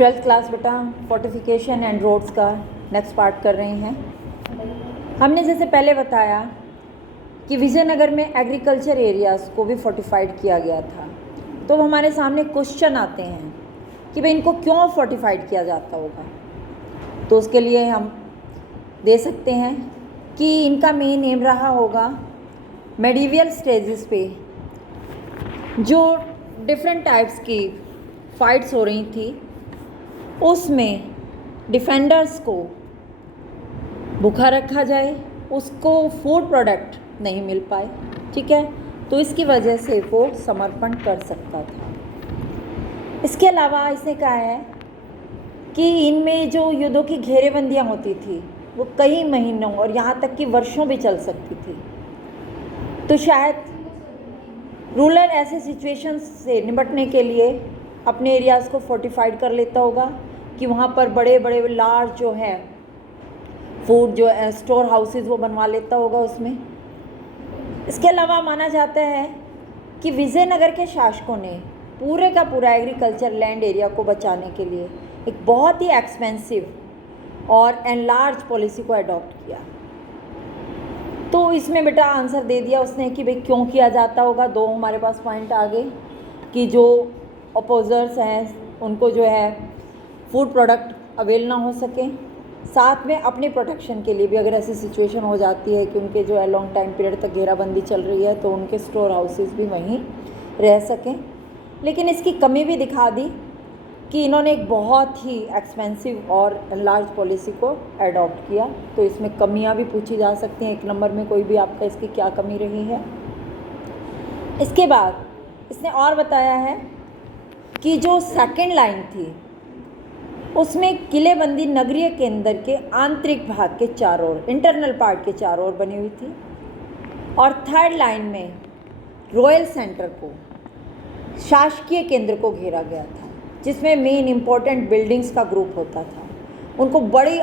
Twelfth class बेटा fortification and roads का next part कर रहे हैं। हमने जैसे पहले बताया कि विजयनगर में एग्रीकल्चर एरियाज़ को भी फोर्टिफाइड किया गया था। तो हमारे सामने क्वेश्चन आते हैं कि भाई इनको क्यों फोर्टिफाइड किया जाता होगा। तो उसके लिए हम दे सकते हैं कि इनका मेन एम रहा होगा मेडिवियल स्टेजेस पे जो डिफरेंट टाइप्स की फाइट्स हो रही थी, उसमें डिफेंडर्स को भूखा रखा जाए, उसको फूड प्रोडक्ट नहीं मिल पाए, ठीक है, तो इसकी वजह से वो समर्पण कर सकता था। इसके अलावा इसने कहा है कि इनमें जो युद्धों की घेरेबंदियाँ होती थी वो कई महीनों और यहाँ तक कि वर्षों भी चल सकती थी। तो शायद रूलर ऐसे सिचुएशंस से निपटने के लिए अपने एरियाज़ को फोर्टिफाइड कर लेता होगा कि वहाँ पर बड़े बड़े लार्ज जो है फूड जो स्टोर हाउसेस वो बनवा लेता होगा उसमें। इसके अलावा माना जाता है कि विजयनगर के शासकों ने पूरे का पूरा एग्रीकल्चर लैंड एरिया को बचाने के लिए एक बहुत ही एक्सपेंसिव और एनलार्ज पॉलिसी को अडॉप्ट किया। तो इसमें बेटा आंसर दे दिया उसने कि भाई क्यों किया जाता होगा। दो हमारे पास पॉइंट आ गए कि जो अपोजर्स हैं उनको जो है फूड प्रोडक्ट अवेल ना हो सके, साथ में अपने प्रोटेक्शन के लिए भी अगर ऐसी सिचुएशन हो जाती है कि उनके जो है लॉन्ग टाइम पीरियड तक घेराबंदी चल रही है तो उनके स्टोर हाउसेस भी वहीं रह सकें। लेकिन इसकी कमी भी दिखा दी कि इन्होंने एक बहुत ही एक्सपेंसिव और लार्ज पॉलिसी को अडॉप्ट किया। तो इसमें कमियां भी पूछी जा सकती हैं, एक नंबर में कोई भी आपका इसकी क्या कमी रही है। इसके बाद इसने और बताया है कि जो सेकंड लाइन थी उसमें किलेबंदी नगरीय केंद्र के आंतरिक भाग के चारों ओर, इंटरनल पार्ट के चारों ओर बनी हुई थी, और थर्ड लाइन में रॉयल सेंटर को, शासकीय केंद्र को घेरा गया था, जिसमें मेन इम्पोर्टेंट बिल्डिंग्स का ग्रुप होता था। उनको बड़ी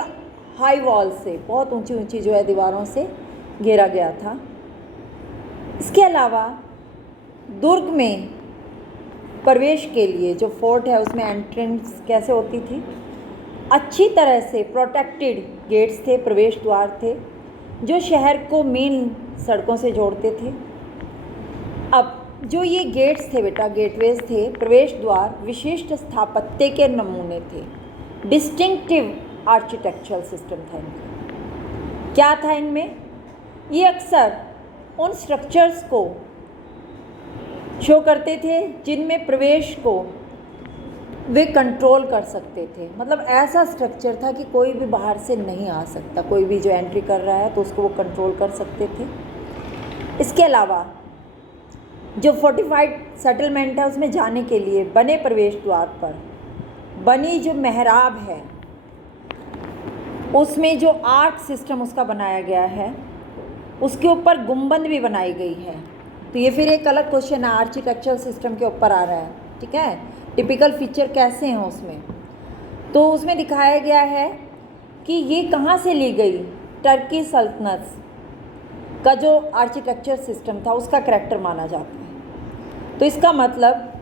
हाई वॉल से, बहुत ऊंची ऊंची जो है दीवारों से घेरा गया था। इसके अलावा दुर्ग में प्रवेश के लिए जो फोर्ट है उसमें एंट्रेंस कैसे होती थी, अच्छी तरह से प्रोटेक्टेड गेट्स थे, प्रवेश द्वार थे जो शहर को मेन सड़कों से जोड़ते थे। अब जो ये गेट्स थे बेटा, गेटवेज थे, प्रवेश द्वार विशिष्ट स्थापत्य के नमूने थे, डिस्टिंक्टिव आर्किटेक्चरल सिस्टम था इनका। क्या था इनमें? ये अक्सर उन स्ट्रक्चर्स को शो करते थे जिनमें प्रवेश को वे कंट्रोल कर सकते थे। मतलब ऐसा स्ट्रक्चर था कि कोई भी बाहर से नहीं आ सकता, कोई भी जो एंट्री कर रहा है तो उसको वो कंट्रोल कर सकते थे। इसके अलावा जो फोर्टिफाइड सेटलमेंट है उसमें जाने के लिए बने प्रवेश द्वार पर बनी जो मेहराब है उसमें जो आर्क सिस्टम उसका बनाया गया है, उसके ऊपर गुंबद भी बनाई गई है। तो ये फिर एक अलग क्वेश्चन है, आर्किटेक्चरल सिस्टम के ऊपर आ रहा है, ठीक है, टिपिकल फीचर कैसे हैं उसमें। तो उसमें दिखाया गया है कि ये कहाँ से ली गई, टर्की सल्तनत का जो आर्किटेक्चर सिस्टम था उसका करैक्टर माना जाता है। तो इसका मतलब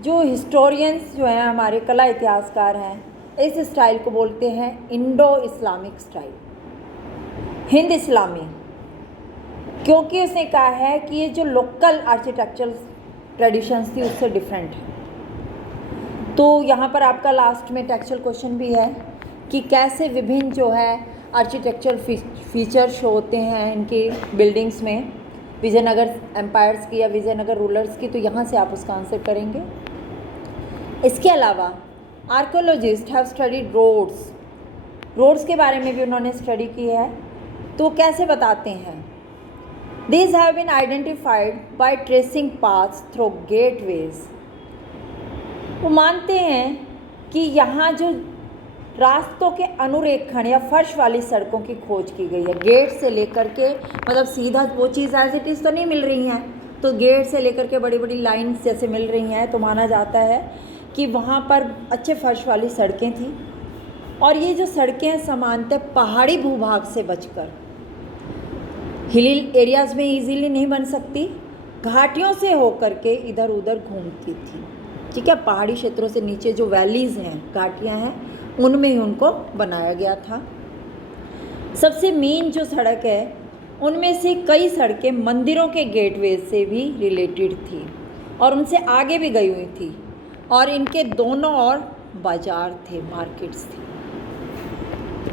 जो हिस्टोरियंस जो हैं, हमारे कला इतिहासकार हैं, इस स्टाइल को बोलते हैं इंडो इस्लामिक स्टाइल, हिंद इस्लामी, क्योंकि उसने कहा है कि ये जो लोकल आर्किटेक्चरल ट्रेडिशंस थी उससे डिफरेंट है। तो यहाँ पर आपका लास्ट में टेक्सचुअल क्वेश्चन भी है कि कैसे विभिन्न जो है आर्किटेक्चरल फीचर शो होते हैं इनकी बिल्डिंग्स में, विजयनगर एम्पायर्स की या विजयनगर रूलर्स की। तो यहाँ से आप उसका आंसर करेंगे। इसके अलावा आर्कोलॉजिस्ट हैव स्टडीड रोड्स के बारे में भी उन्होंने स्टडी की है। तो कैसे बताते हैं? These have been identified by tracing paths through gateways. वो मानते हैं कि यहाँ जो रास्तों के अनुरेखण या फर्श वाली सड़कों की खोज की गई है, गेट से लेकर के, मतलब सीधा वो चीज़ एज इट इज़ तो नहीं मिल रही हैं, तो गेट से लेकर के बड़ी बड़ी लाइन्स जैसे मिल रही हैं, तो माना जाता है कि वहाँ पर अच्छे फर्श वाली सड़कें थीं। और ये जो सड़कें सामान्यतः पहाड़ी भूभाग से बचकर हिल एरियाज़ में इजीली नहीं बन सकती, घाटियों से होकर के इधर उधर घूमती थी। ठीक है, पहाड़ी क्षेत्रों से नीचे जो वैलीज़ हैं, घाटियाँ हैं, उनमें ही उनको बनाया गया था। सबसे मेन जो सड़क है उनमें से कई सड़कें मंदिरों के गेटवे से भी रिलेटेड थी और उनसे आगे भी गई हुई थी, और इनके दोनों ओर बाजार थे, मार्केट्स थी।